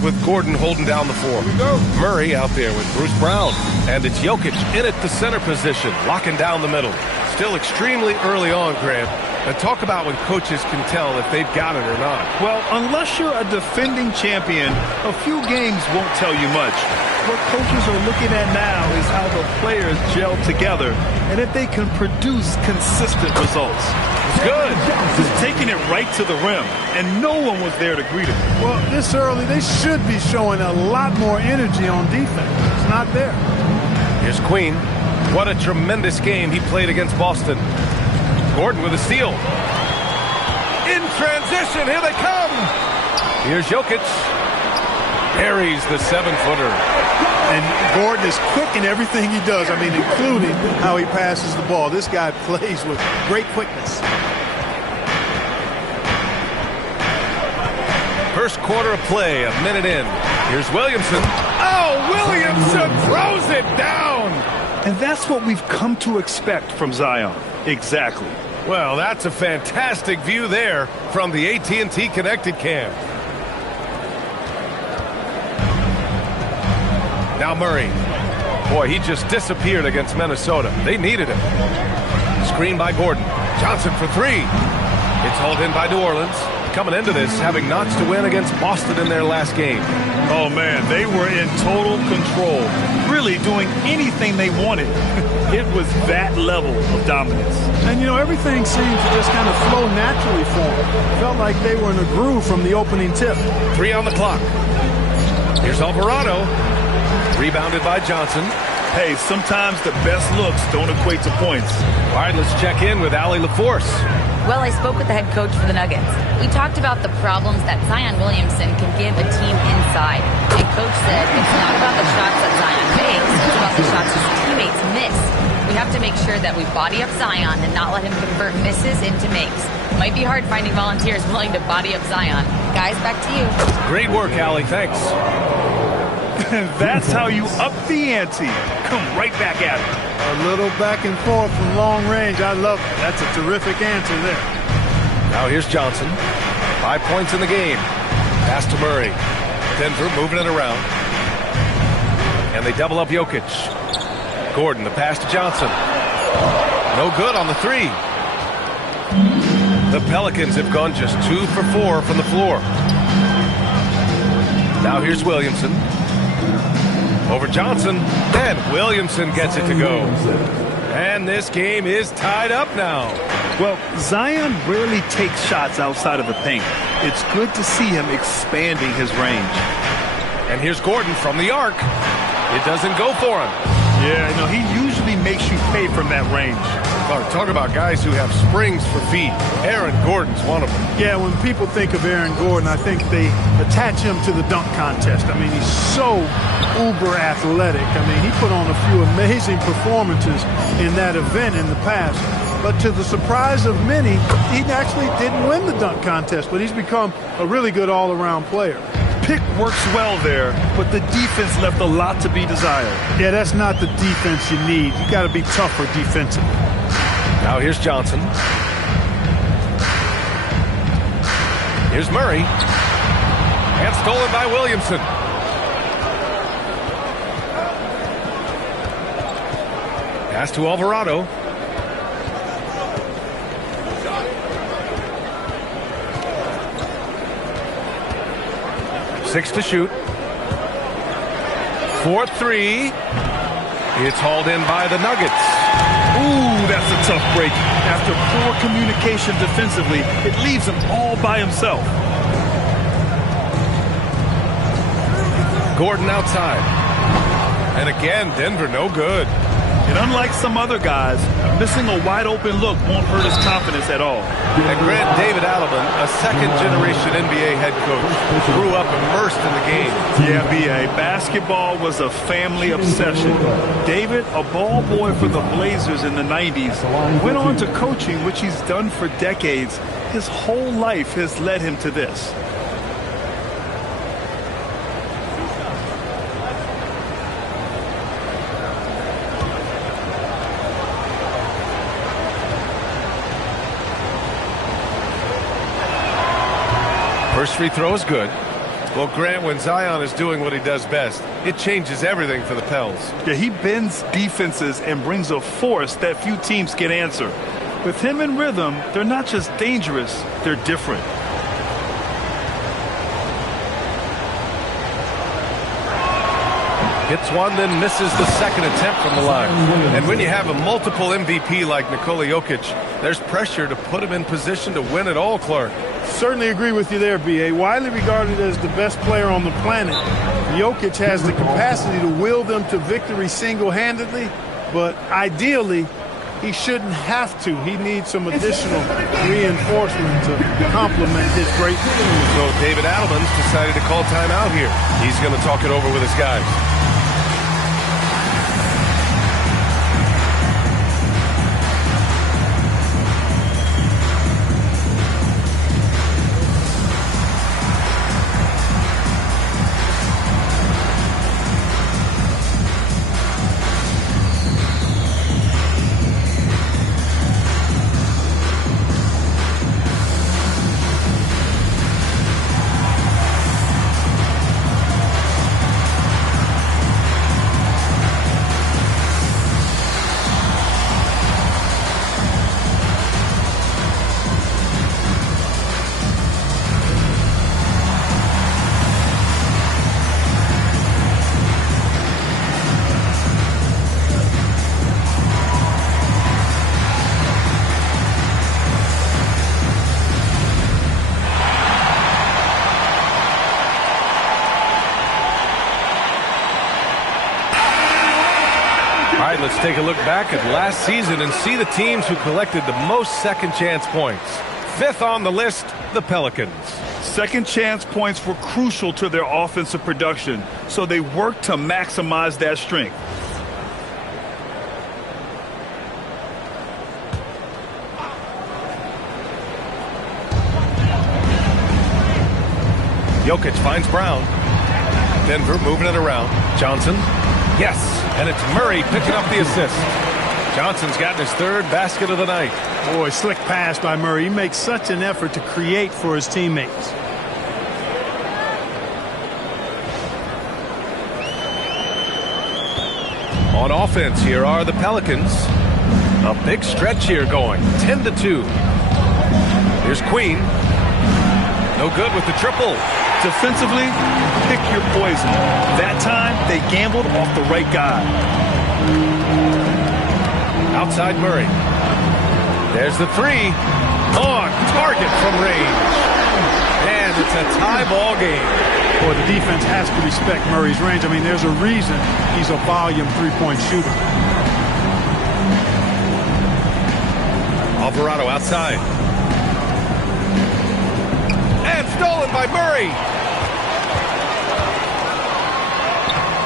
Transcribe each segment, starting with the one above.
with Gordon holding down the four. Murray out there with Bruce Brown. And it's Jokic in at the center position, locking down the middle. Still extremely early on, Grant. And talk about when coaches can tell if they've got it or not. Well, unless you're a defending champion, a few games won't tell you much. What coaches are looking at now is how the players gel together and if they can produce consistent results. It's good. Just taking it right to the rim, and no one was there to greet him. Well, this early, they should be showing a lot more energy on defense. It's not there. Here's Queen. What a tremendous game he played against Boston. Gordon with a steal. In transition, here they come. Here's Jokic. Buries the 7-footer. And Gordon is quick in everything he does. I mean, including how he passes the ball. This guy plays with great quickness. First quarter of play, a minute in. Here's Williamson. Oh, Williamson throws it down. And that's what we've come to expect from Zion. Exactly. Well, that's a fantastic view there from the AT&T Connected Cam. Now Murray. Boy, he just disappeared against Minnesota. They needed him. Screen by Gordon. Johnson for three. It's hauled in by New Orleans. Coming into this, having notched to win against Boston in their last game. Oh, man, they were in total control. Really doing anything they wanted. It was that level of dominance. And, you know, everything seemed to just kind of flow naturally for them. Felt like they were in a groove from the opening tip. 3 on the clock. Here's Alvarado. Rebounded by Johnson. Hey, sometimes the best looks don't equate to points. All right, let's check in with Allie LaForce. Well, I spoke with the head coach for the Nuggets. We talked about the problems that Zion Williamson can give a team inside. And coach said it's not about the shots that Zion makes, it's about the shots his teammates miss. We have to make sure that we body up Zion and not let him convert misses into makes. Might be hard finding volunteers willing to body up Zion. Guys, back to you. Great work, Allie. Thanks. That's how you up the ante. Come right back at it. A little back and forth from long range. I love it. That's a terrific answer there. Now here's Johnson. 5 points in the game. Pass to Murray. Denver moving it around. And they double up Jokic. Gordon, the pass to Johnson. No good on the three. The Pelicans have gone just 2 for 4 from the floor. Now here's Williamson. Over Johnson, and Williamson gets it to go. And this game is tied up now. Well, Zion rarely takes shots outside of the paint. It's good to see him expanding his range. And here's Gordon from the arc. It doesn't go for him. Yeah, no, he usually makes you pay from that range. Oh, talk about guys who have springs for feet. Aaron Gordon's one of them. Yeah, when people think of Aaron Gordon, I think they attach him to the dunk contest. I mean, he's so uber athletic. I mean, he put on a few amazing performances in that event in the past. But to the surprise of many, he actually didn't win the dunk contest, but he's become a really good all-around player. Pick works well there, but the defense left a lot to be desired. Yeah, that's not the defense you need. You got to be tougher defensively. Now here's Johnson. Here's Murray. And stolen by Williamson. Pass to Alvarado. Six to shoot. 4-3. It's hauled in by the Nuggets. Ooh, that's a tough break. After poor communication defensively, it leaves him all by himself. Gordon outside. And again, Denver no good. And unlike some other guys, missing a wide-open look won't hurt his confidence at all. And Grant, David Adelman, a second-generation NBA head coach, grew up immersed in the game. Yeah, B.A., basketball was a family obsession. David, a ball boy for the Blazers in the 90s, went on to coaching, which he's done for decades. His whole life has led him to this. First free throw is good. Well, Grant, when Zion is doing what he does best, it changes everything for the Pels. Yeah, he bends defenses and brings a force that few teams can answer. With him in rhythm, they're not just dangerous, they're different. Hits one, then misses the second attempt from the line. And when you have a multiple MVP like Nikola Jokic, there's pressure to put him in position to win it all, Clark. Certainly agree with you there, B.A. Widely regarded as the best player on the planet, Jokic has the capacity to will them to victory single-handedly, but ideally, he shouldn't have to. He needs some additional reinforcement to complement his greatness. So David Adelman's decided to call timeout here. He's going to talk it over with his guys. Let's take a look back at last season and see the teams who collected the most second chance points. Fifth on the list, the Pelicans. Second chance points were crucial to their offensive production, so they worked to maximize that strength. Jokic finds Brown. Denver moving it around. Johnson. Yes, and it's Murray picking up the assist. Johnson's gotten his third basket of the night. Boy, slick pass by Murray. He makes such an effort to create for his teammates. On offense, here are the Pelicans. A big stretch here going, 10-2. Here's Queen. No good with the triple. Defensively, pick your poison. That time, they gambled off the right guy. Outside Murray. There's the three. On target from range. And it's a tie ball game. Boy, the defense has to respect Murray's range. I mean, there's a reason he's a volume three-point shooter. Alvarado outside. And stolen by Murray.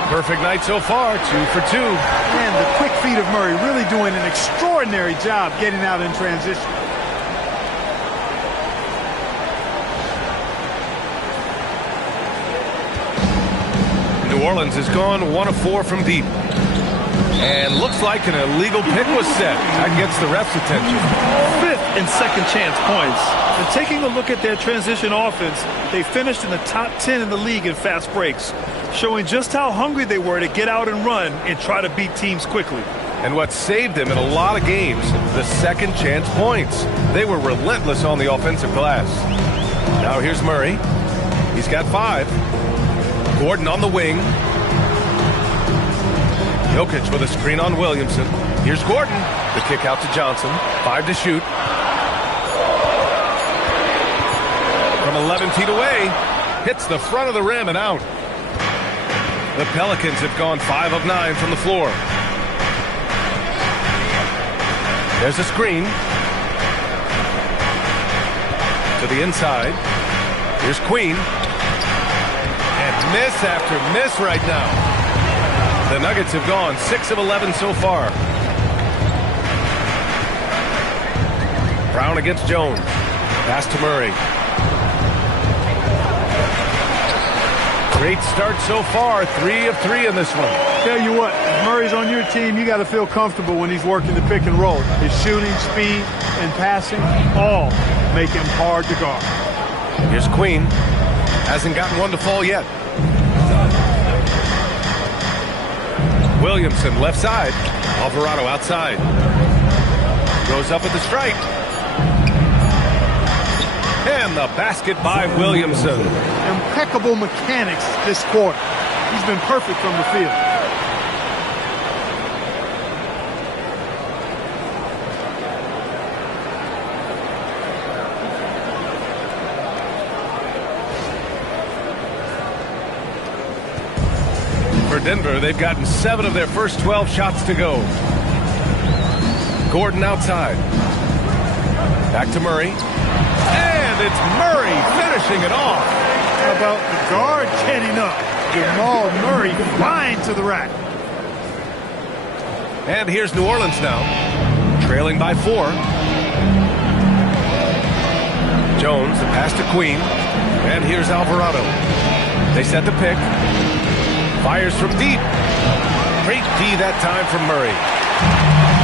Perfect night so far, 2 for 2. And the quick feet of Murray really doing an extraordinary job getting out in transition. New Orleans has gone 1 of 4 from deep. And looks like an illegal pick was set. That gets the ref's attention. Fifth and second chance points. And taking a look at their transition offense, they finished in the top 10 in the league in fast breaks, showing just how hungry they were to get out and run and try to beat teams quickly. And what saved them in a lot of games, the second chance points. They were relentless on the offensive glass. Now here's Murray. He's got 5. Gordon on the wing. Jokic with a screen on Williamson. Here's Gordon. The kick out to Johnson. 5 to shoot. From 11 feet away. Hits the front of the rim and out. The Pelicans have gone 5 of 9 from the floor. There's a screen. To the inside. Here's Queen. And miss after miss right now. The Nuggets have gone 6 of 11 so far. Brown against Jones. Pass to Murray. Great start so far. 3 of 3 in this one. Tell you what, if Murray's on your team, you got to feel comfortable when he's working the pick and roll. His shooting, speed, and passing all make him hard to guard. Here's Queen. Hasn't gotten one to fall yet. Williamson left side. Alvarado outside. Goes up at the stripe. And the basket by Williamson. Impeccable mechanics this quarter. He's been perfect from the field. For Denver, they've gotten 7 of their first 12 shots to go. Gordon outside. Back to Murray. And it's Murray finishing it off. How about the guard getting up? Jamal Murray flying to the rack. And here's New Orleans now, trailing by 4. Jones, the pass to Queen. And here's Alvarado. They set the pick. Fires from deep. Great D that time from Murray.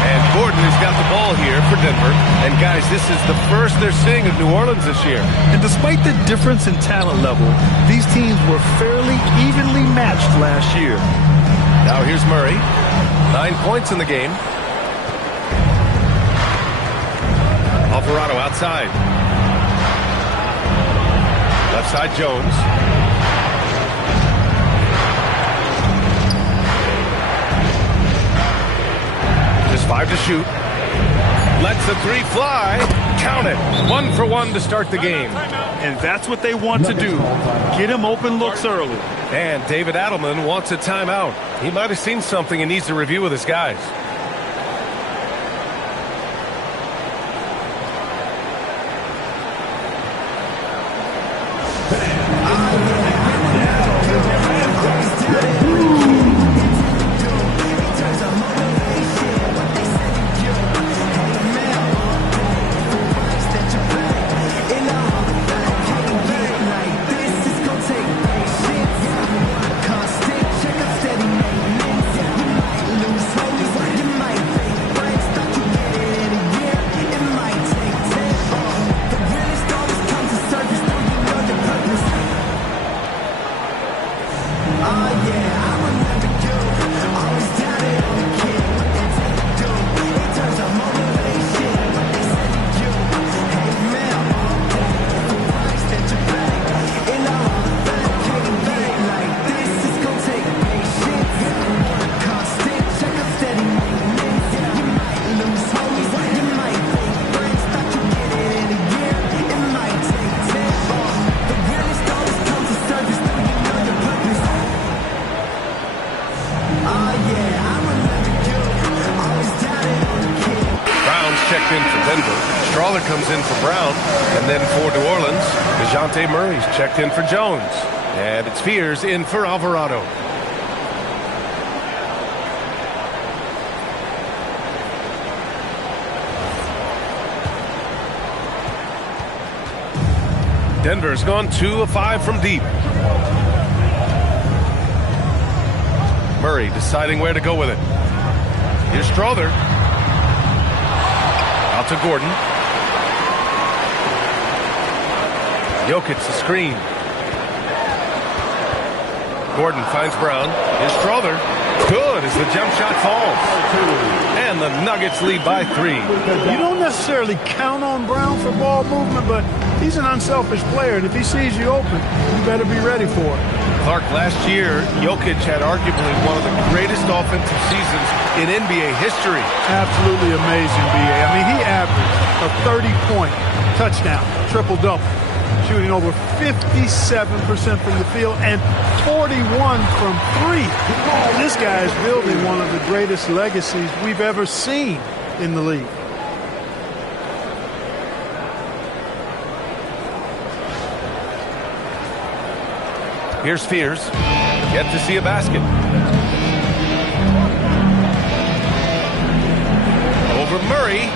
And Gordon has got the ball here for Denver. And guys, this is the first they're seeing of New Orleans this year. And despite the difference in talent level, these teams were fairly evenly matched last year. Now here's Murray. 9 points in the game. Alvarado outside. Left side Jones. Just 5 to shoot. Lets the 3 fly. Count it. 1 for 1 to start the game. And that's what they want to do. Get him open looks early. And David Adelman wants a timeout. He might have seen something and needs to review with his guys. Comes in for Brown, and then for New Orleans, DeJounte Murray's checked in for Jones, and it's Fears in for Alvarado. Denver's gone 2 of 5 from deep. Murray deciding where to go with it. Here's Strother. Out to Gordon. Jokic the screen. Gordon finds Brown. Here's Strother. Good as the jump shot falls. And the Nuggets lead by 3. You don't necessarily count on Brown for ball movement, but he's an unselfish player, and if he sees you open, you better be ready for it. Clark, last year, Jokic had arguably one of the greatest offensive seasons in NBA history. Absolutely amazing, B.A. I mean, he averaged a 30-point touchdown, triple-double, shooting over 57% from the field and 41 from 3. This guy is building one of the greatest legacies we've ever seen in the league. Here's Fears. Yet to see a basket. Over Murray.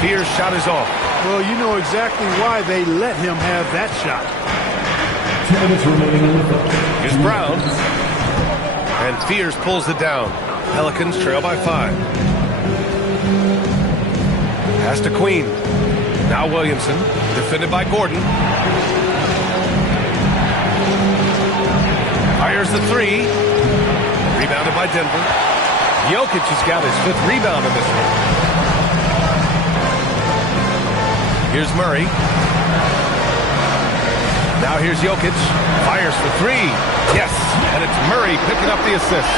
Fears' shot is off. Well, you know exactly why they let him have that shot. 10 minutes remaining in the foot. Here's Brown. And Fears pulls it down. Pelicans trail by 5. Pass to Queen. Now Williamson. Defended by Gordon. Fires the three. Rebounded by Denver. Jokic has got his 5th rebound in this one. Here's Murray. Now here's Jokic. Fires for three. Yes, and it's Murray picking up the assist.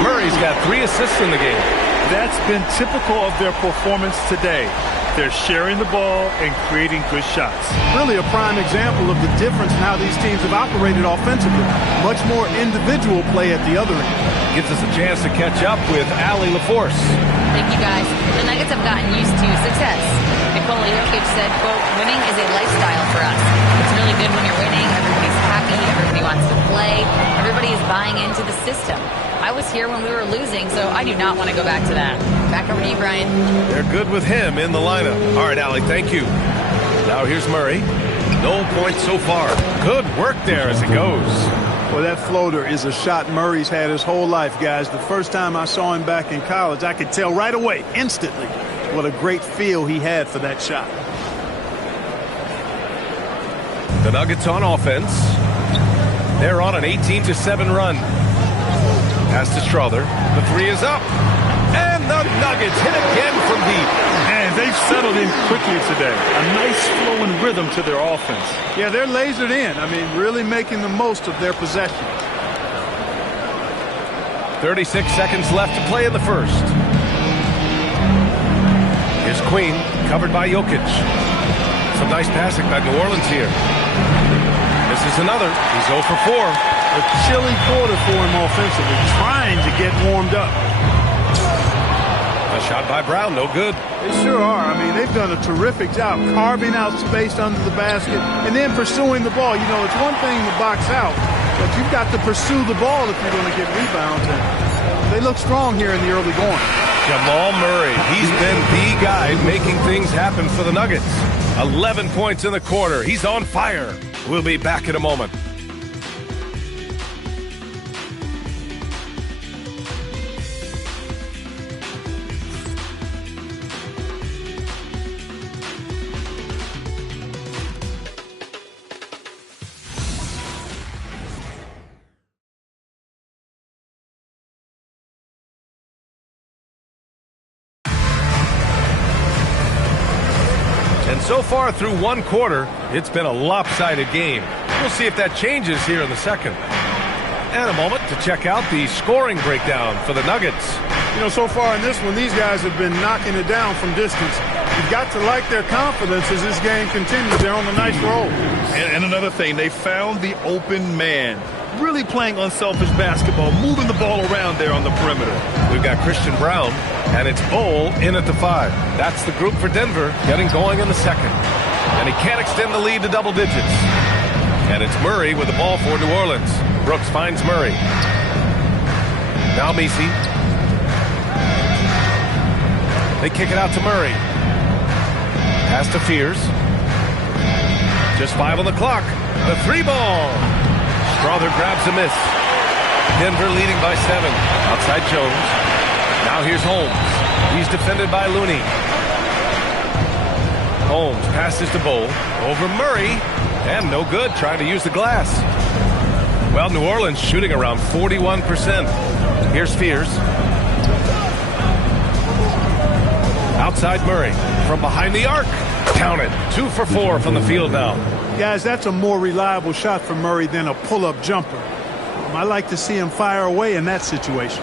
Murray's got 3 assists in the game. That's been typical of their performance today. They're sharing the ball and creating good shots. Really a prime example of the difference in how these teams have operated offensively. Much more individual play at the other end. Gives us a chance to catch up with Allie LaForce. Thank you, guys. The Nuggets have gotten used to success. Nikola Jokic said, quote, winning is a lifestyle for us. It's really good when you're winning. Everybody's happy. Everybody wants to play. Everybody is buying into the system. I was here when we were losing, so I do not want to go back to that. Back over to you, Brian. They're good with him in the lineup. All right, Allie, thank you. Now here's Murray. No points so far. Good work there as it goes. Well, that floater is a shot Murray's had his whole life, guys. The first time I saw him back in college, I could tell right away, instantly, what a great feel he had for that shot. The Nuggets on offense. They're on an 18-7 run. Pass to Strother. The three is up. And the Nuggets hit again from deep. And they've settled in quickly today. A nice flowing rhythm to their offense. Yeah, they're lasered in. I mean, really making the most of their possession. 36 seconds left to play in the first. Here's Queen, covered by Jokic. Some nice passing by New Orleans here. This is another. He's 0 for 4. A chilly quarter for him offensively, trying to get warmed up. A shot by Brown, no good. They sure are. I mean, they've done a terrific job carving out space under the basket and then pursuing the ball. You know, it's one thing to box out, but you've got to pursue the ball if you're going to get rebounds. And they look strong here in the early going. Jamal Murray, he's been the guy making things happen for the Nuggets. 11 points in the quarter. He's on fire. We'll be back in a moment. So far through one quarter, it's been a lopsided game. We'll see if that changes here in the second. And a moment to check out the scoring breakdown for the Nuggets. You know, so far in this one, these guys have been knocking it down from distance. You've got to like their confidence as this game continues. They're on a nice roll. And another thing, they found the open man. Really playing unselfish basketball, moving the ball around there on the perimeter. We've got Christian Brown, and it's Bol in at the 5. That's the group for Denver, getting going in the second. And he can't extend the lead to double digits. And it's Murray with the ball for New Orleans. Brooks finds Murray. Now Messi. They kick it out to Murray. Pass to Fears. Just 5 on the clock. The 3 ball. Strother grabs a miss. Denver leading by 7. Outside Jones. Now here's Holmes. He's defended by Looney. Holmes passes to Bol. Over Murray. And no good, trying to use the glass. Well, New Orleans shooting around 41%. Here's Fears. Outside Murray. From behind the arc. Count it. 2 for 4 from the field now. Guys, that's a more reliable shot for Murray than a pull-up jumper. I like to see him fire away in that situation.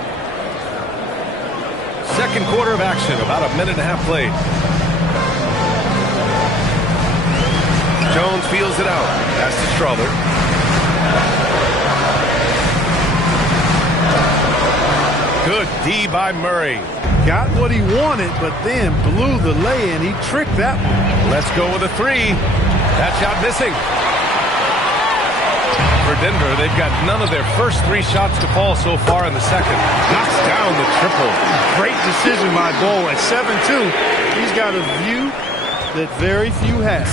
Second quarter of action, about a minute and a half played. Jones feels it out. Pass to Strother. Good D by Murray. Got what he wanted, but then blew the lay-in. He tricked that one. Let's go with a 3. That shot missing. For Denver, they've got none of their first 3 shots to fall so far in the second. Knocks down the triple. Great decision by Bol at 7-2. He's got a view that very few have.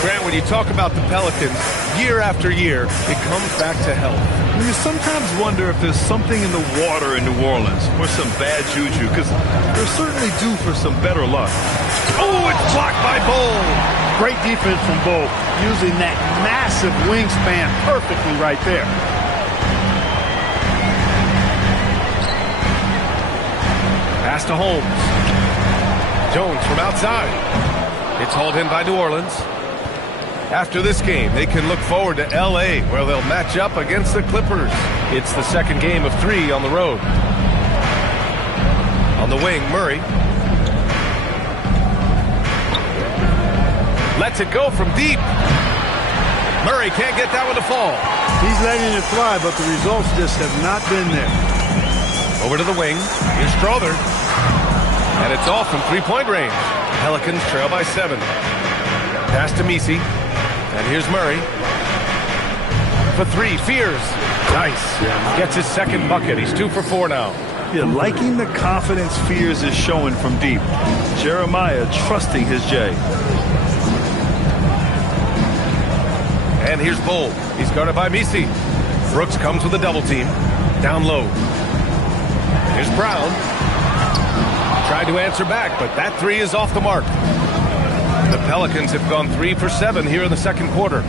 Grant, when you talk about the Pelicans, year after year, it comes back to health. You sometimes wonder if there's something in the water in New Orleans or some bad juju, because they're certainly due for some better luck. Oh, it's blocked by Bol. Great defense from Bol, using that massive wingspan perfectly right there. Pass to Holmes. Jones from outside. It's hauled in by New Orleans. After this game, they can look forward to L.A., where they'll match up against the Clippers. It's the second game of 3 on the road. On the wing, Murray. Lets it go from deep. Murray can't get that one to fall. He's letting it fly, but the results just have not been there. Over to the wing. Here's Strother. And it's off from three-point range. Pelicans trail by 7. Pass to Messi. And here's Murray. For 3, Fears. Nice. Gets his second bucket. He's 2 for 4 now. Yeah, liking the confidence Fears is showing from deep. Jeremiah trusting his J. And here's Bull. He's guarded by Messi. Brooks comes with a double team. Down low. Here's Brown. Tried to answer back, but that 3 is off the mark. The Pelicans have gone 3 for 7 here in the second quarter.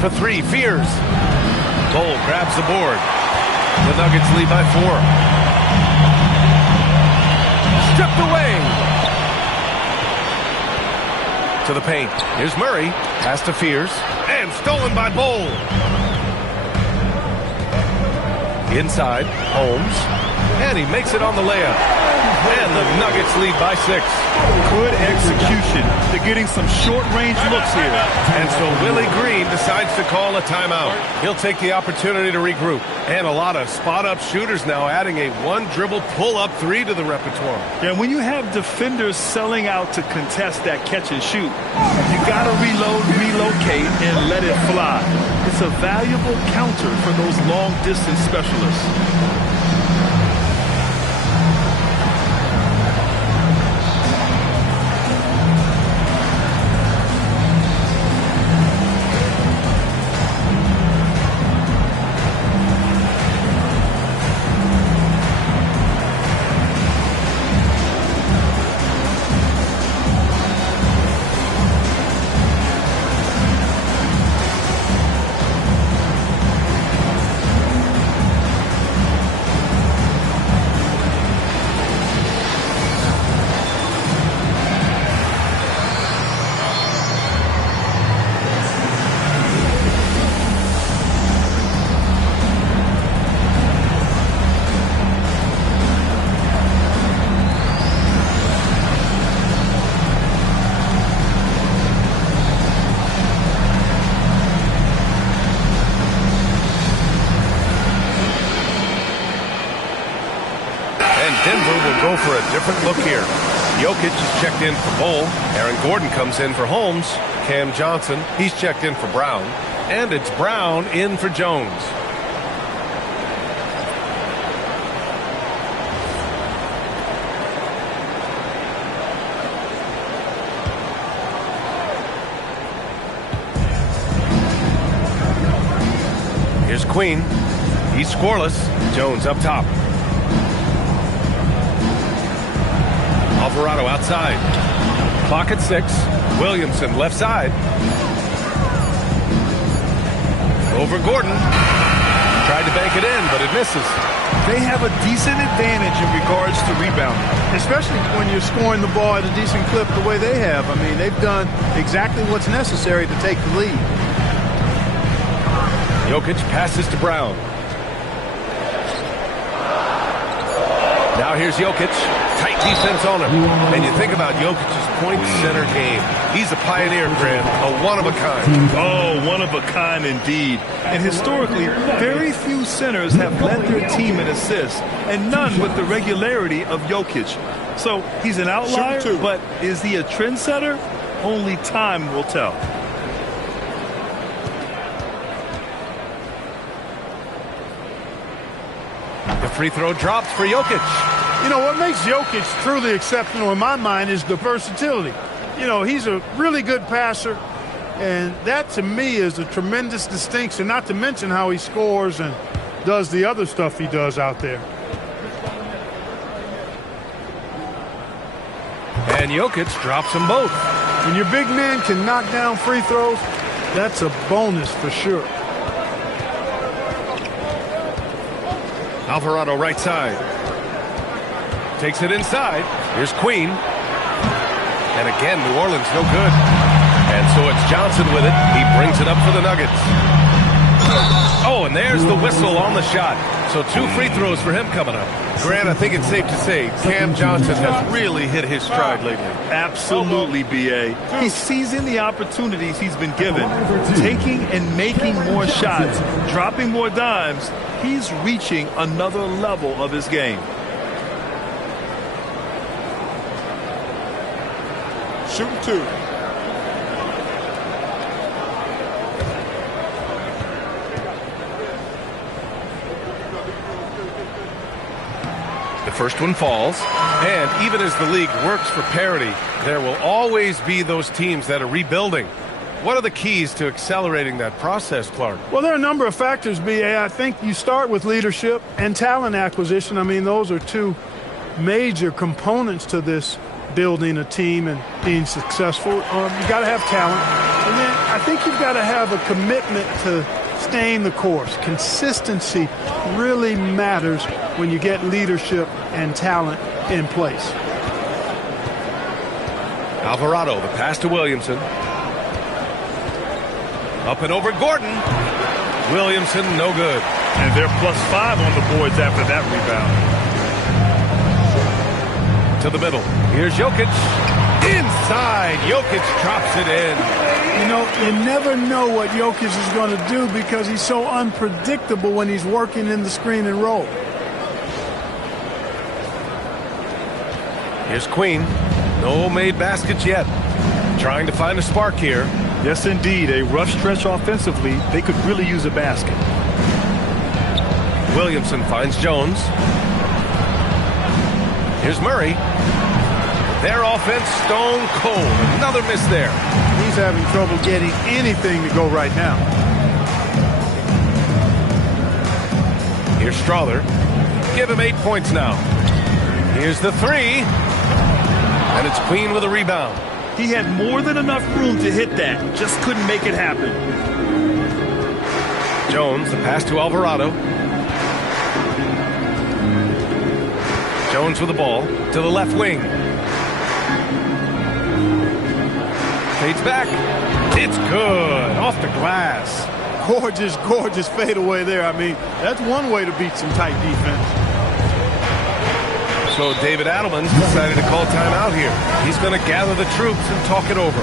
For 3, Fears. Bull grabs the board. The Nuggets lead by 4. Stripped away. To the paint. Here's Murray. Pass to Fears. And stolen by Bull. Inside. Holmes. And he makes it on the layup. And the Nuggets lead by 6. Good execution. They're getting some short-range looks here. And so Willie Green decides to call a timeout. He'll take the opportunity to regroup. And a lot of spot-up shooters now adding a one-dribble pull-up 3 to the repertoire. And when you have defenders selling out to contest that catch and shoot, you got to reload, relocate, and let it fly. It's a valuable counter for those long-distance specialists. Denver will go for a different look here. Jokic is checked in for Bull. Aaron Gordon comes in for Holmes. Cam Johnson, he's checked in for Brown. And it's Brown in for Jones. Here's Queen. He's scoreless. Jones up top. Alvarado outside. Clock at 6. Williamson left side. Over Gordon. Tried to bank it in, but it misses. They have a decent advantage in regards to rebounding. Especially when you're scoring the ball at a decent clip the way they have. I mean, they've done exactly what's necessary to take the lead. Jokic passes to Brown. Now here's Jokic. Tight defense on him. And you think about Jokic's point center game. He's a pioneer, Grant. A one-of-a-kind. Oh, one-of-a-kind indeed. And historically, very few centers have led their team in assists, and none with the regularity of Jokic. So he's an outlier, but is he a trendsetter? Only time will tell. The free throw drops for Jokic. You know, what makes Jokic truly exceptional in my mind is the versatility. You know, he's a really good passer, and that to me is a tremendous distinction, not to mention how he scores and does the other stuff he does out there. And Jokic drops them both. When your big man can knock down free throws, that's a bonus for sure. Alvarado right side. Takes it inside. Here's Queen. And again, New Orleans no good. And so it's Johnson with it. He brings it up for the Nuggets. Oh, and there's the whistle on the shot. So 2 free throws for him coming up. Grant, I think it's safe to say Cam Johnson has really hit his stride lately. Absolutely, B.A. He's seizing the opportunities he's been given, taking and making more shots, dropping more dimes. He's reaching another level of his game. Shooting 2. The first one falls. And even as the league works for parity, there will always be those teams that are rebuilding. What are the keys to accelerating that process, Clark? Well, there are a number of factors, B.A. I think you start with leadership and talent acquisition. I mean, those are 2 major components to this building a team and being successful. You got to have talent. And then I think you've got to have a commitment to staying the course. Consistency really matters when you get leadership and talent in place. Alvarado, the pass to Williamson. Up and over Gordon. Williamson, no good. And they're +5 on the boards after that rebound. To the middle. Here's Jokic. Inside. Jokic drops it in. You know, you never know what Jokic is going to do because he's so unpredictable when he's working in the screen and roll. Here's Queen. No made baskets yet. Trying to find a spark here. Yes, indeed. A rough stretch offensively. They could really use a basket. Williamson finds Jones. Here's Murray. Their offense stone cold. Another miss there. He's having trouble getting anything to go right now. Here's Strawther. Give him 8 points now. Here's the 3. And it's Queen with a rebound. He had more than enough room to hit that. Just couldn't make it happen. Jones, the pass to Alvarado. Jones with the ball to the left wing. Fades back. It's good. Off the glass. Gorgeous, gorgeous fadeaway there. I mean, that's one way to beat some tight defense. So David Adelman's decided to call timeout here. He's going to gather the troops and talk it over.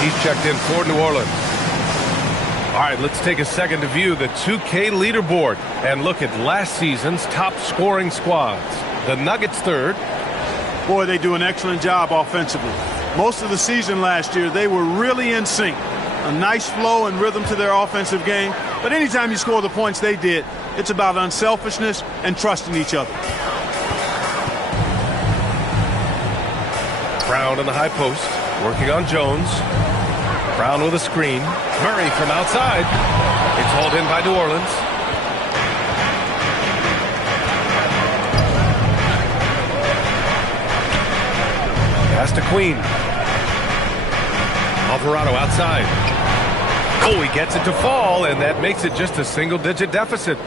He's checked in for New Orleans. All right, let's take a second to view the 2K leaderboard and look at last season's top scoring squads. The Nuggets third. Boy, they do an excellent job offensively. Most of the season last year, they were really in sync. A nice flow and rhythm to their offensive game. But anytime you score the points they did, it's about unselfishness and trusting each other. Brown in the high post, working on Jones. Brown with a screen. Murray from outside. It's hauled in by New Orleans. Pass to Queen. Alvarado outside. Oh, he gets it to fall, and that makes it just a single-digit deficit.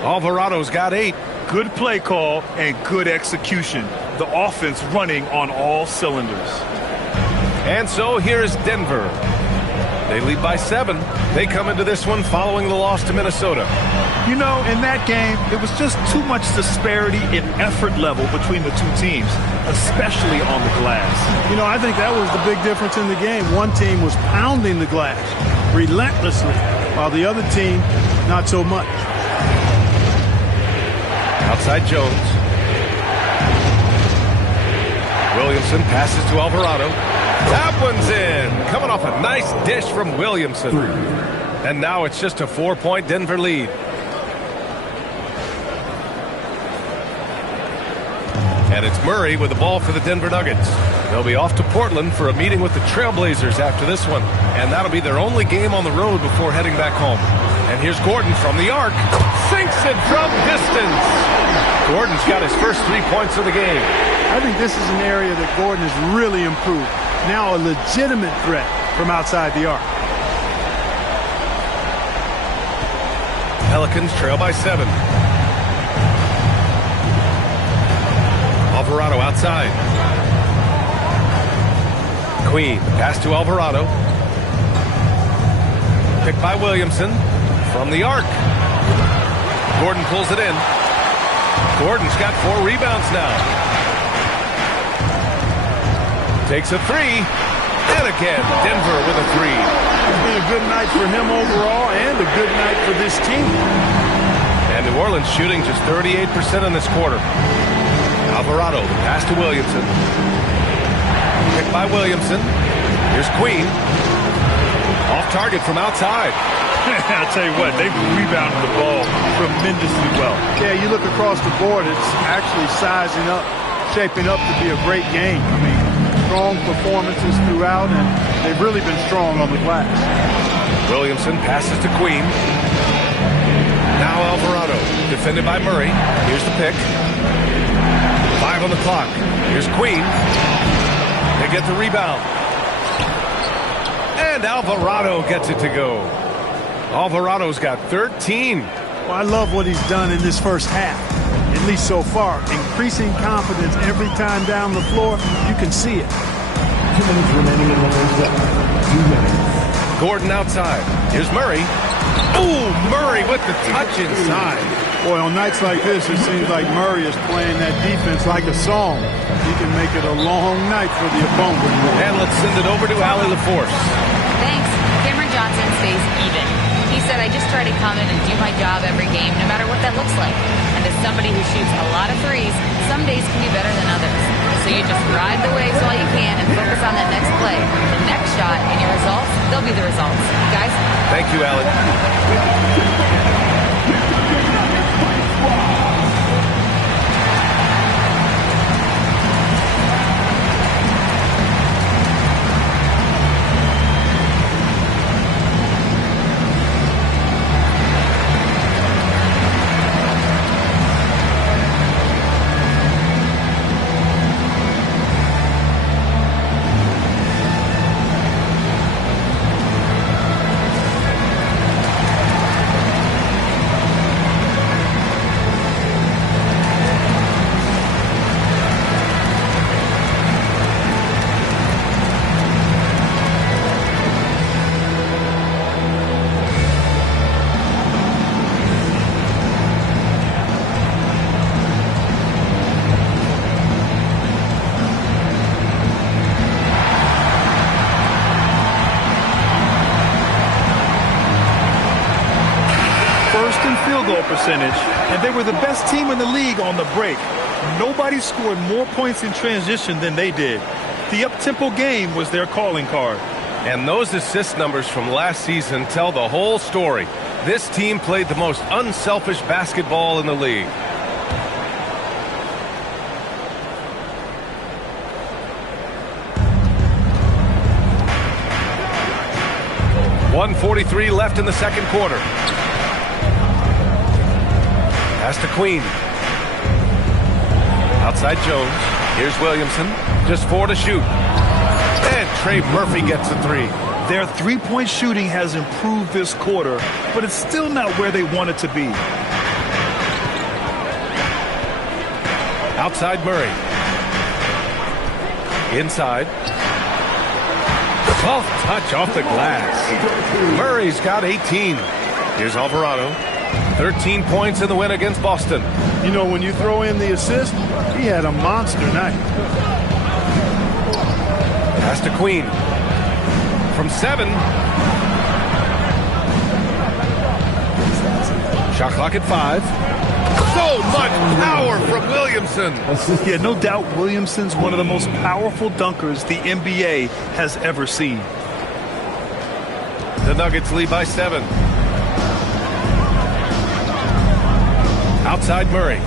Alvarado's got 8. Good play call and good execution. The offense running on all cylinders. And so here's Denver. They lead by 7. They come into this one following the loss to Minnesota. You know, in that game, there was just too much disparity in effort level between the two teams, especially on the glass. You know, I think that was the big difference in the game. One team was pounding the glass relentlessly, while the other team, not so much. Outside Jones. Williamson passes to Alvarado. That one's in. Coming off a nice dish from Williamson. And now it's just a 4-point Denver lead. And it's Murray with the ball for the Denver Nuggets. They'll be off to Portland for a meeting with the Trailblazers after this one. And that'll be their only game on the road before heading back home. And here's Gordon from the arc. Sinks it from distance. Gordon's got his first 3 points of the game. I think this is an area that Gordon has really improved. Now a legitimate threat from outside the arc. Pelicans trail by 7. Alvarado outside. Queen, pass to Alvarado. Picked by Williamson from the arc. Gordon pulls it in. Gordon's got 4 rebounds now. Takes a 3. And again, Denver with a 3. It's been a good night for him overall and a good night for this team. And New Orleans shooting just 38% in this quarter. Alvarado, the pass to Williamson. Picked by Williamson. Here's Queen. Off target from outside. I'll tell you what, they've rebounded the ball tremendously well. Yeah, you look across the board, it's actually sizing up, shaping up to be a great game. I mean, strong performances throughout, and they've really been strong on the glass. Williamson passes to Queen. Now Alvarado, defended by Murray. Here's the pick. 5 on the clock. Here's Queen. They get the rebound. And Alvarado gets it to go. Alvarado's got 13. Well, I love what he's done in this first half, at least so far. Increasing confidence every time down the floor. You can see it. 2 minutes remaining in the first half. 2 minutes. Gordon outside. Here's Murray. Ooh, Murray with the touch inside. Boy, on nights like this, it seems like Murray is playing that defense like a song. He can make it a long night for the opponent. And let's send it over to Allie LaForce. Thanks. Cameron Johnson stays even. He said, I just try to come in and do my job every game, no matter what that looks like. And as somebody who shoots a lot of threes, some days can be better than others. So you just ride the waves while you can and focus on that next play. The next shot and your results, they'll be the results. Guys? Thank you, Allie. Percentage, and they were the best team in the league on the break. Nobody scored more points in transition than they did. The up-tempo game was their calling card. And those assist numbers from last season tell the whole story. This team played the most unselfish basketball in the league. .143 left in the second quarter. Pass to Queen. Outside Jones. Here's Williamson. Just 4 to shoot. And Trey Murphy gets a 3. Their three-point shooting has improved this quarter, but it's still not where they want it to be. Outside Murray. Inside. Soft touch off the glass. Murray's got 18. Here's Alvarado. 13 points in the win against Boston. You know, when you throw in the assist, he had a monster night. Pass to Queen. From 7. Shot clock at 5. So much power from Williamson. Yeah, no doubt Williamson's one of the most powerful dunkers the NBA has ever seen. The Nuggets lead by 7. Outside Murray.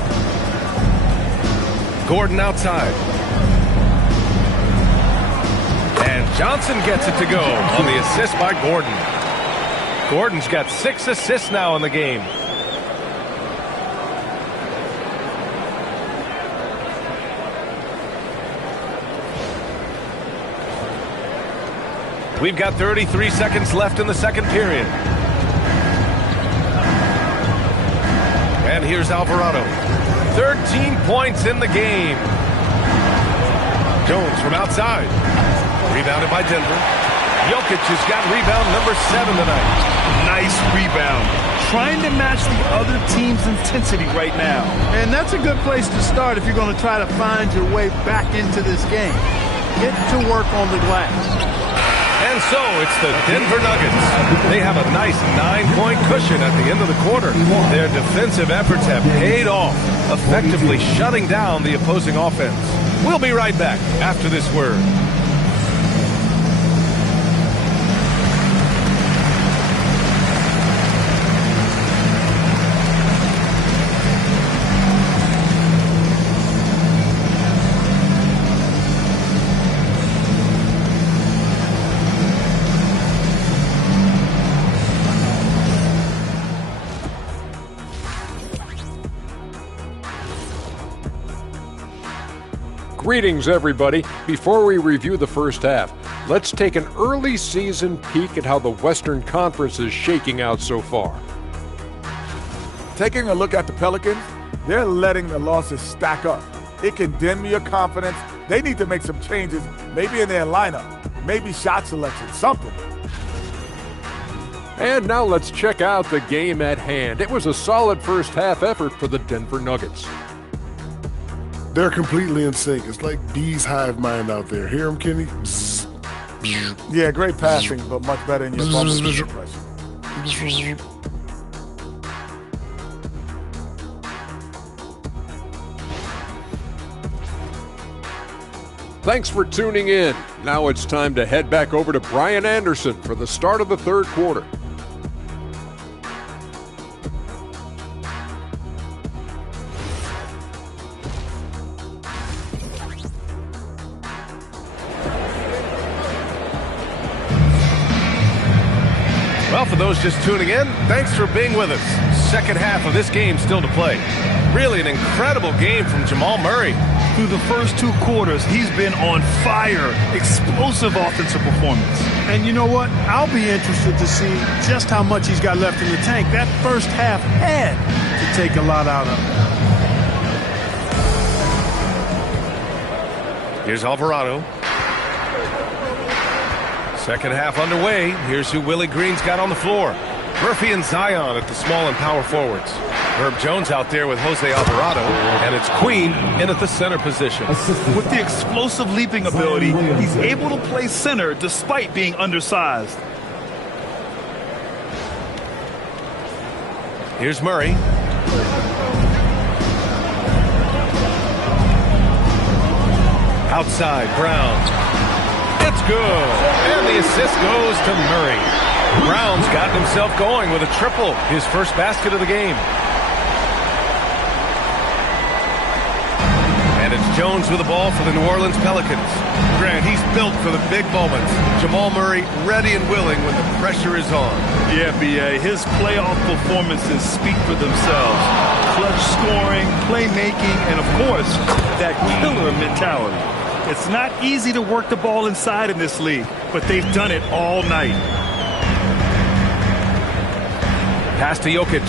Gordon outside. And Johnson gets it to go on the assist by Gordon. Gordon's got 6 assists now in the game. We've got 33 seconds left in the second period. And here's Alvarado. 13 points in the game. Jones from outside. Rebounded by Denver. Jokic has got rebound number 7 tonight. Nice rebound. Trying to match the other team's intensity right now. And that's a good place to start if you're going to try to find your way back into this game. Get to work on the glass. And so it's the Denver Nuggets. They have a nice 9-point cushion at the end of the quarter. Their defensive efforts have paid off, effectively shutting down the opposing offense. We'll be right back after this word. Greetings, everybody. Before we review the first half, let's take an early season peek at how the Western Conference is shaking out so far. Taking a look at the Pelicans, they're letting the losses stack up. It can dim your confidence. They need to make some changes, maybe in their lineup, maybe shot selection, something. And now let's check out the game at hand. It was a solid first half effort for the Denver Nuggets. They're completely in sync. It's like bees hive mind out there. Hear them, Kenny? Bzz, bzz. Yeah, great passing, but much better in your bubble screen pressure. Thanks for tuning in. Now it's time to head back over to Brian Anderson for the start of the third quarter. Well, for those just tuning in, thanks for being with us. Second half of this game still to play. Really an incredible game from Jamal Murray. Through the first 2 quarters, he's been on fire. Explosive offensive performance. And you know what? I'll be interested to see just how much he's got left in the tank. That first half had to take a lot out of him. Here's Alvarado. Second half underway. Here's who Willie Green's got on the floor. Murphy and Zion at the small and power forwards. Herb Jones out there with Jose Alvarado. And it's Queen in at the center position. With the explosive leaping ability, he's able to play center despite being undersized. Here's Murray. Outside, Brown. It's good. And the assist goes to Murray. Brown's gotten himself going with a triple, his first basket of the game. And it's Jones with the ball for the New Orleans Pelicans. Grant, he's built for the big moments. Jamal Murray ready and willing when the pressure is on. Yeah, B.A., his playoff performances speak for themselves. Clutch scoring, playmaking, and of course, that killer mentality. It's not easy to work the ball inside in this league, but they've done it all night. Pass to Jokic.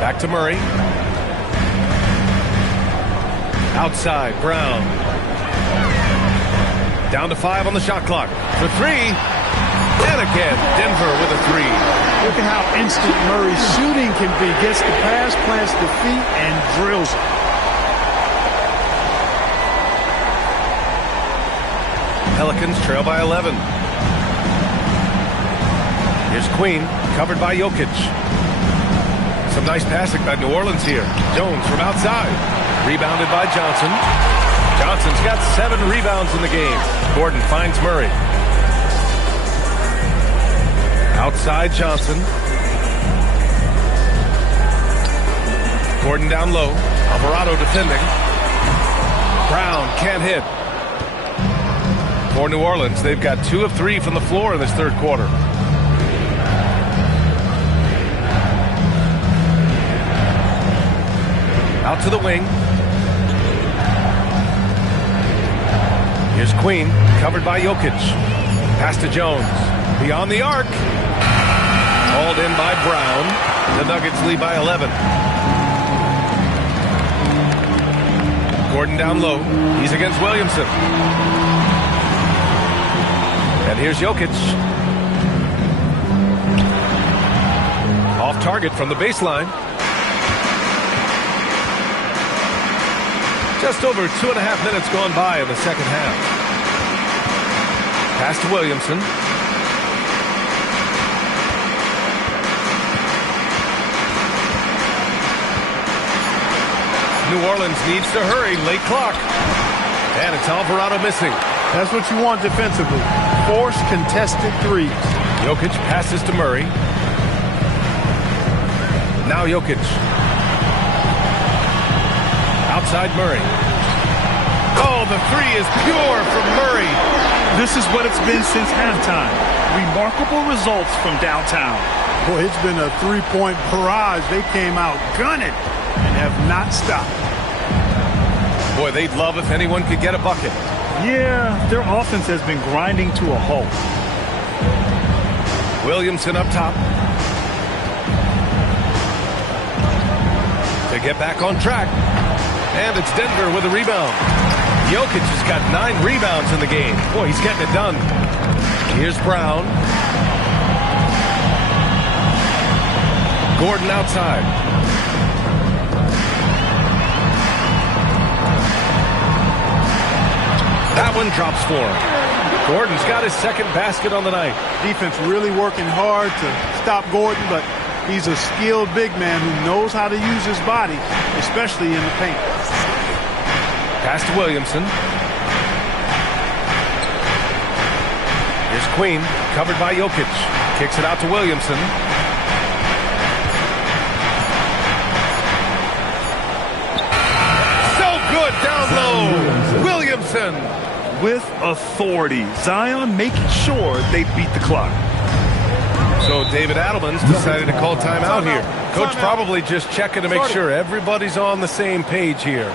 Back to Murray. Outside, Brown. Down to 5 on the shot clock. For 3. And again, Denver with a 3. Look at how instant Murray's shooting can be. Gets the pass, plants the feet, and drills it. Pelicans trail by 11. Here's Queen, covered by Jokic. Some nice passing by New Orleans here. Jones from outside. Rebounded by Johnson. Johnson's got 7 rebounds in the game. Gordon finds Murray. Outside Johnson. Gordon down low. Alvarado defending. Brown can't hit. For New Orleans, they've got 2 of 3 from the floor in this third quarter. Out to the wing. Here's Queen, covered by Jokic. Pass to Jones. Beyond the arc. Hauled in by Brown. The Nuggets lead by 11. Gordon down low. He's against Williamson. And here's Jokic. Off target from the baseline. Just over 2.5 minutes gone by in the second half. Pass to Williamson. New Orleans needs to hurry. Late clock. And it's Alvarado missing. That's what you want defensively. Force contested threes. Jokic passes to Murray. Now Jokic. Outside Murray. Oh, the 3 is pure from Murray. This is what it's been since halftime. Remarkable results from downtown. Boy, it's been a 3-point barrage. They came out gunning and have not stopped. Boy, they'd love if anyone could get a bucket. Yeah, their offense has been grinding to a halt. Williamson up top. To get back on track. And it's Denver with a rebound. Jokic has got 9 rebounds in the game. Boy, he's getting it done. Here's Brown. Gordon outside. That one drops for him. Gordon's got his second basket on the night. Defense really working hard to stop Gordon, but he's a skilled big man who knows how to use his body, especially in the paint. Pass to Williamson. Here's Queen, covered by Jokic. Kicks it out to Williamson. So good down low. Williamson. With authority. Zion making sure they beat the clock. So David Adelman's decided to call timeout here. Coach probably just checking to make sure everybody's on the same page here.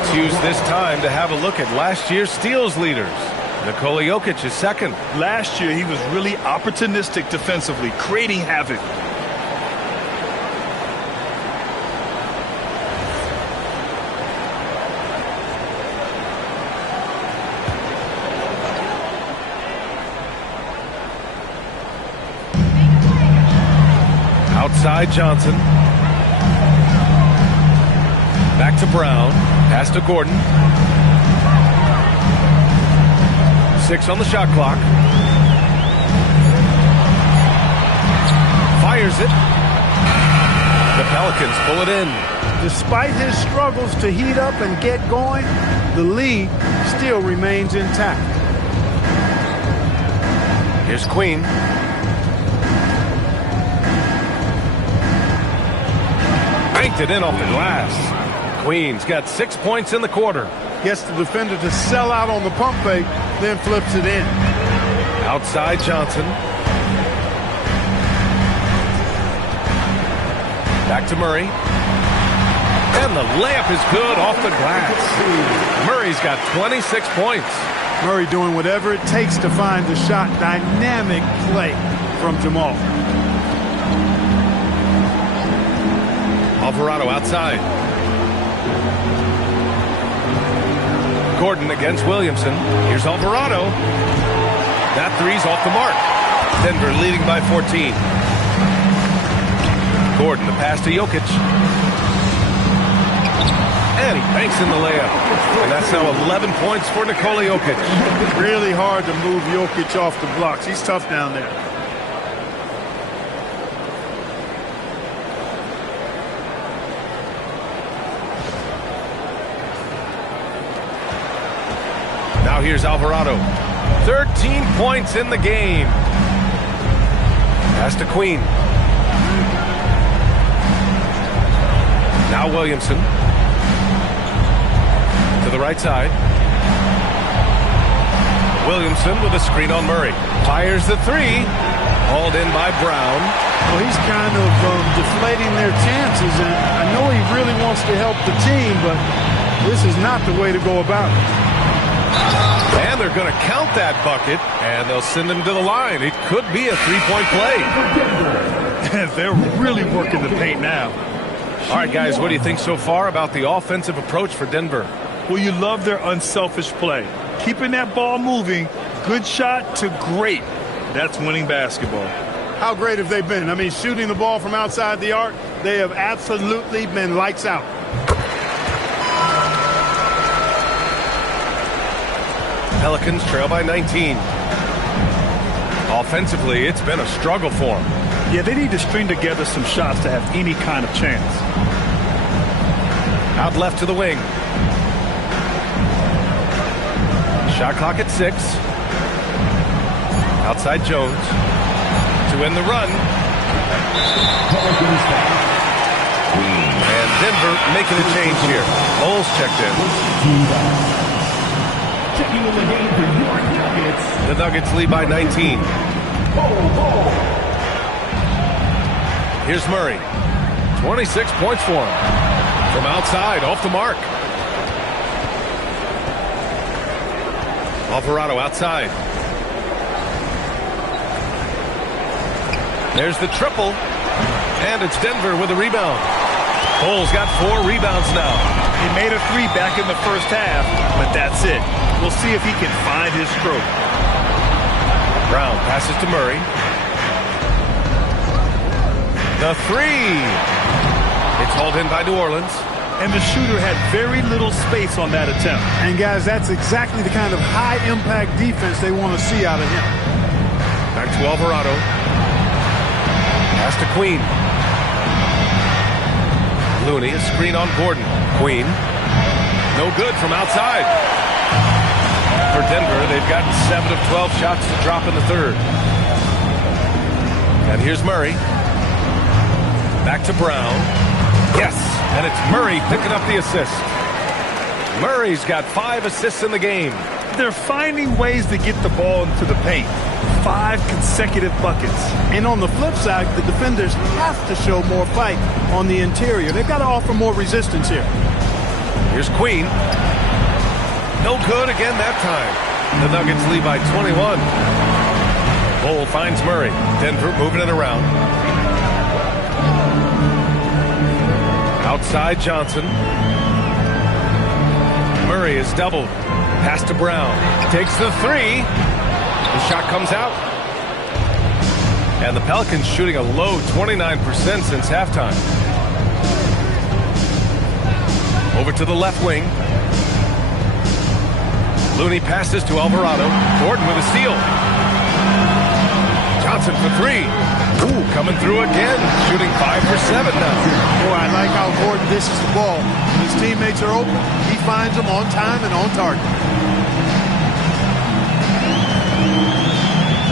Let's use this time to have a look at last year's steals leaders. Nikola Jokic is second. Last year, he was really opportunistic defensively, creating havoc. Outside Johnson. Back to Brown. Pass to Gordon. 6 on the shot clock. Fires it. The Pelicans pull it in. Despite his struggles to heat up and get going, the lead still remains intact. Here's Queen. Banked it in off the glass. Queen's got 6 points in the quarter. Gets the defender to sell out on the pump fake, then flips it in. Outside Johnson. Back to Murray. And the layup is good off the glass. Murray's got 26 points. Murray doing whatever it takes to find the shot. Dynamic play from Jamal. Alvarado outside. Gordon against Williamson. Here's Alvarado. That three's off the mark. Denver leading by 14. Gordon, the pass to Jokic. And he banks in the layup. And that's now 11 points for Nikola Jokic. Really hard to move Jokic off the blocks. He's tough down there. Now here's Alvarado. 13 points in the game. Pass to Queen. Now Williamson. To the right side. Williamson with a screen on Murray. Fires the three. Hauled in by Brown. Well, he's kind of deflating their chances, and I know he really wants to help the team, but this is not the way to go about it. And they're going to count that bucket, and they'll send him to the line. It could be a three-point play. They're really working the paint now. All right, guys, what do you think so far about the offensive approach for Denver? Well, you love their unselfish play. Keeping that ball moving, good shot to great. That's winning basketball. How great have they been? I mean, shooting the ball from outside the arc, they have absolutely been lights out. Pelicans trail by 19. Offensively, it's been a struggle for them. Yeah, they need to string together some shots to have any kind of chance. Out left to the wing. Shot clock at 6. Outside Jones. To end the run. And Denver making a change here. Bowles checked in. Checking in the game for your Nuggets. The Nuggets lead by 19. Here's Murray. 26 points for him. From outside, off the mark. Alvarado outside. There's the triple. And it's Denver with a rebound. Bowles got 4 rebounds now. He made a 3 back in the first half, but that's it. We'll see if he can find his stroke. Brown passes to Murray. The 3. It's hauled in by New Orleans. And the shooter had very little space on that attempt. And guys, that's exactly the kind of high-impact defense they want to see out of him. Back to Alvarado. Pass to Queen. Looney, a screen on Gordon. Queen. No good from outside. For Denver, they've gotten 7 of 12 shots to drop in the third. And here's Murray. Back to Brown. Yes, and it's Murray picking up the assist. Murray's got 5 assists in the game. They're finding ways to get the ball into the paint. 5 consecutive buckets. And on the flip side, the defenders have to show more fight on the interior. They've got to offer more resistance here. Here's Queen. No good again that time. The Nuggets lead by 21. Bol finds Murray. Denver moving it around. Outside Johnson. Murray is doubled. Pass to Brown. Takes the three. The shot comes out. And the Pelicans shooting a low 29% since halftime. Over to the left wing. Looney passes to Alvarado. Gordon with a steal. Johnson for three. Ooh, coming through again. Shooting 5 for 7 now. Boy, I like how Gordon dishes the ball. When his teammates are open, he finds them on time and on target.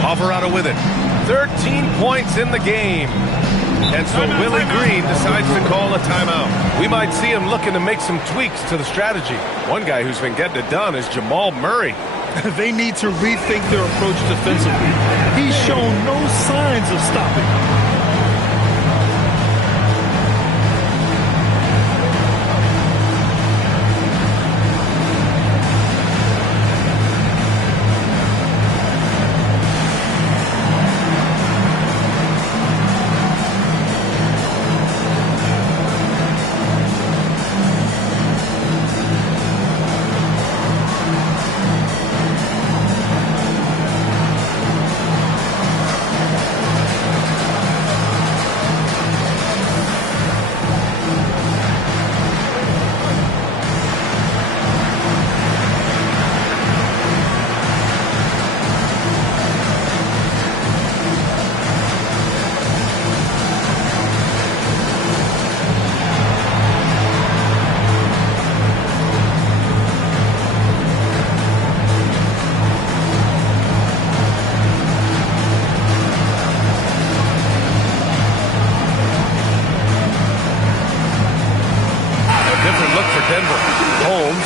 Alvarado with it. 13 points in the game. And so Willie Green decides to call a timeout. We might see him looking to make some tweaks to the strategy. One guy who's been getting it done is Jamal Murray. They need to rethink their approach defensively. He's shown no signs of stopping.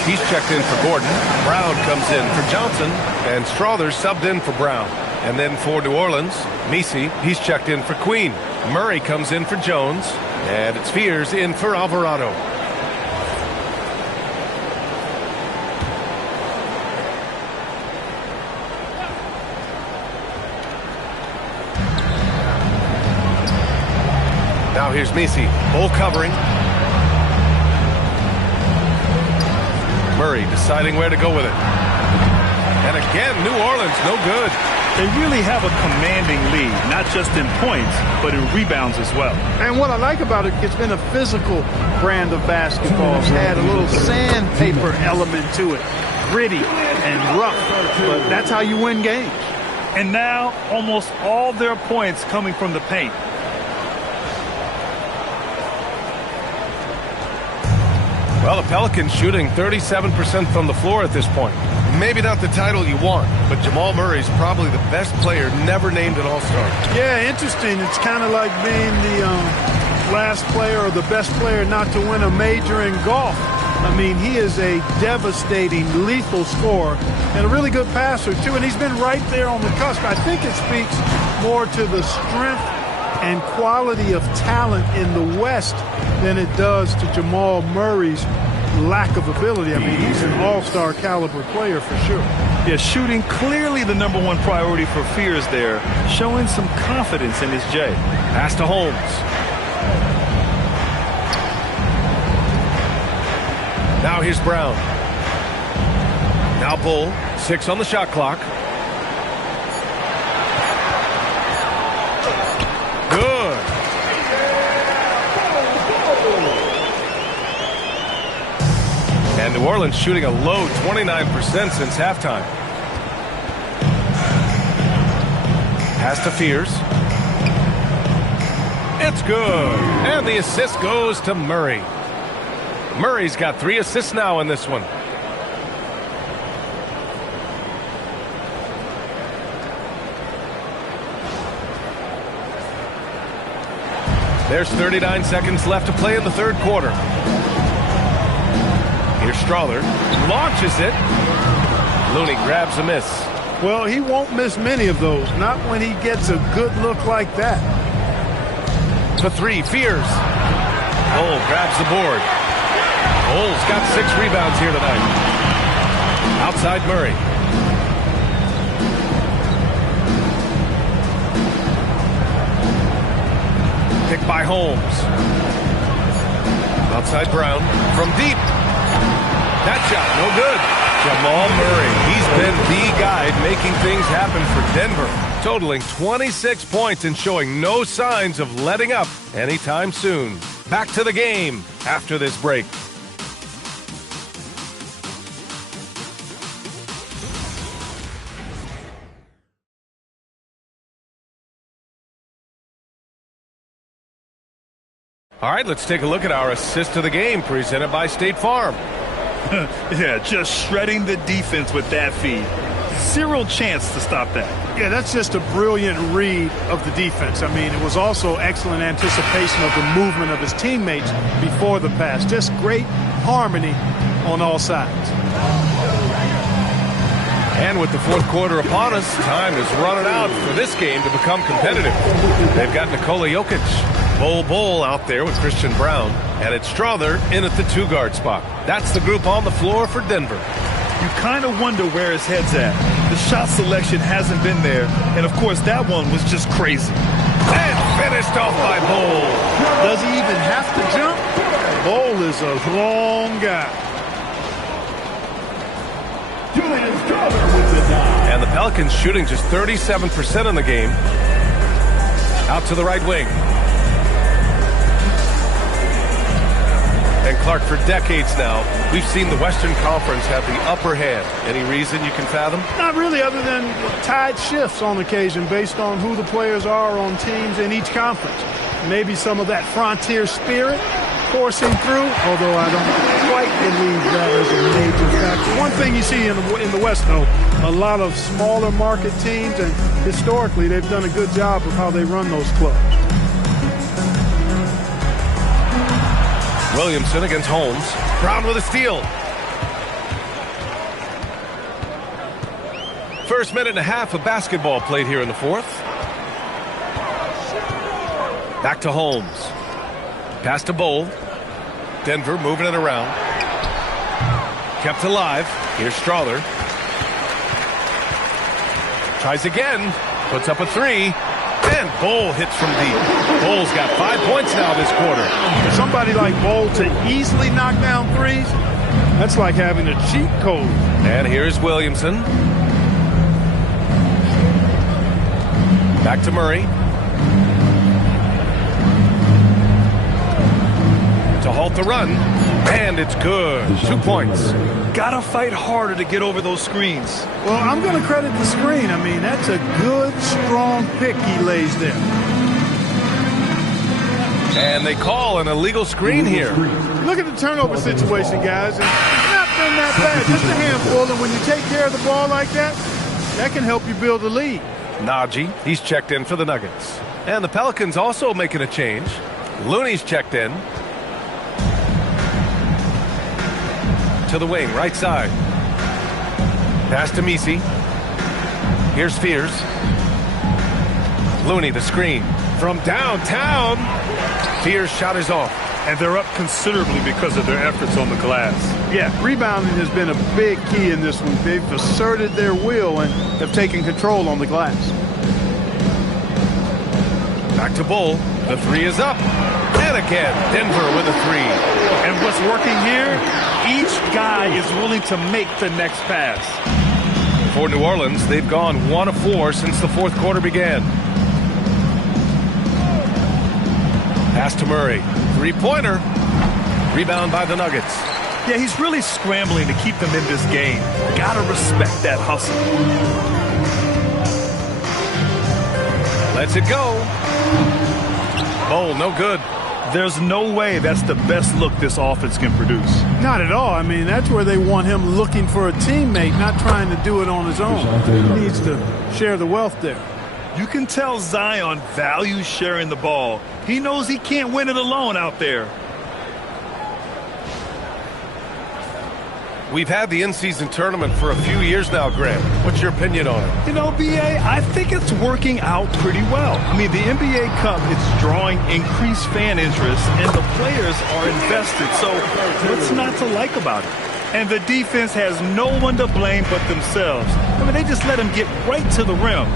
He's checked in for Gordon. Brown comes in for Johnson. And Strawther subbed in for Brown. And then for New Orleans, Messi, he's checked in for Queen. Murray comes in for Jones. And it's Fears in for Alvarado. Now here's Messi. Bol covering. Murray deciding where to go with it. And again, New Orleans, no good. They really have a commanding lead, not just in points, but in rebounds as well. And what I like about it, it's been a physical brand of basketball. It's had a little sandpaper element to it. Gritty and rough, but that's how you win games. And now, almost all their points coming from the paint. Well, the Pelicans shooting 37% from the floor at this point. Maybe not the title you want, but Jamal Murray's probably the best player never named an All-Star. Yeah, interesting. It's kind of like being the last player or the best player not to win a major in golf. I mean, he is a devastating, lethal scorer and a really good passer, too. And he's been right there on the cusp. I think it speaks more to the strength and quality of talent in the West than it does to Jamal Murray's lack of ability. I mean, he's an all-star caliber player for sure. Yeah, shooting clearly the #1 priority for Fears there, showing some confidence in his J. Pass to Holmes. Now here's Brown. Now Bol, 6 on the shot clock. Good. And New Orleans shooting a low 29% since halftime. Pass to Fears. It's good. And the assist goes to Murray. Murray's got 3 assists now in this one. There's 39 seconds left to play in the third quarter. Here's Strawther. Launches it. Looney grabs a miss. Well, he won't miss many of those. Not when he gets a good look like that. To 3, Fears. Bol grabs the board. Bull's got 6 rebounds here tonight. Outside Murray. Picked by Holmes. Outside Brown from deep. That shot, no good. Jamal Murray, he's been the guy making things happen for Denver. Totaling 26 points and showing no signs of letting up anytime soon. Back to the game after this break. All right, let's take a look at our assist of the game presented by State Farm. Yeah, just shredding the defense with that feed. Zero chance to stop that. Yeah, that's just a brilliant read of the defense. I mean, it was also excellent anticipation of the movement of his teammates before the pass. Just great harmony on all sides. And with the fourth quarter upon us, time is running out for this game to become competitive. They've got Nikola Jokic, Bull out there with Christian Brown, and it's Strother in at the 2-guard spot. That's the group on the floor for Denver. You kind of wonder where his head's at. The shot selection hasn't been there, and of course that one was just crazy. And finished off by Bull. Does he even have to jump? Bull is a long guy. And the Pelicans shooting just 37% in the game. Out to the right wing. And Clark, for decades now, we've seen the Western Conference have the upper hand. Any reason you can fathom? Not really, other than tide shifts on occasion based on who the players are on teams in each conference. Maybe some of that frontier spirit coursing through, although I don't quite believe that is a major factor. One thing you see in the West, though, a lot of smaller market teams, and historically they've done a good job of how they run those clubs. Williamson against Holmes. Brown with a steal. First minute and a half of basketball played here in the fourth. Back to Holmes. Pass to Bull. Denver moving it around. Kept alive. Here's Strother. Tries again. Puts up a 3. And Bull hits from deep. Bull's got 5 points now this quarter. For somebody like Bull to easily knock down threes, that's like having a cheat code. And here's Williamson. Back to Murray. To halt the run. And it's good. 2 points. Gotta fight harder to get over those screens. Well, I'm going to credit the screen. I mean, that's a good, strong pick he lays there. And they call an illegal screen here. Look at the turnover situation, guys. And it's not been that bad. Just a handful. And when you take care of the ball like that, that can help you build a lead. Najee, he's checked in for the Nuggets. And the Pelicans also making a change. Looney's checked in. To the wing, right side. Pass to Messi. Here's Fears. Looney, the screen. From downtown. Fears' shot is off. And they're up considerably because of their efforts on the glass. Yeah, rebounding has been a big key in this one. They've asserted their will and have taken control on the glass. Back to Bull. The 3 is up. And again, Denver with a 3. And what's working here? Each guy is willing to make the next pass. For New Orleans, they've gone 1 of 4 since the fourth quarter began. Pass to Murray. 3-pointer. Rebound by the Nuggets. Yeah, he's really scrambling to keep them in this game. Gotta respect that hustle. Lets it go. Bull, no good. There's no way that's the best look this offense can produce. Not at all. I mean, that's where they want him looking for a teammate, not trying to do it on his own. He needs to share the wealth there. You can tell Zion values sharing the ball. He knows he can't win it alone out there. We've had the in-season tournament for a few years now, Grant. What's your opinion on it? You know, B.A., I think it's working out pretty well. I mean, the NBA Cup, it's drawing increased fan interest, and the players are invested. So what's not to like about it? And the defense has no one to blame but themselves. I mean, they just let them get right to the rim.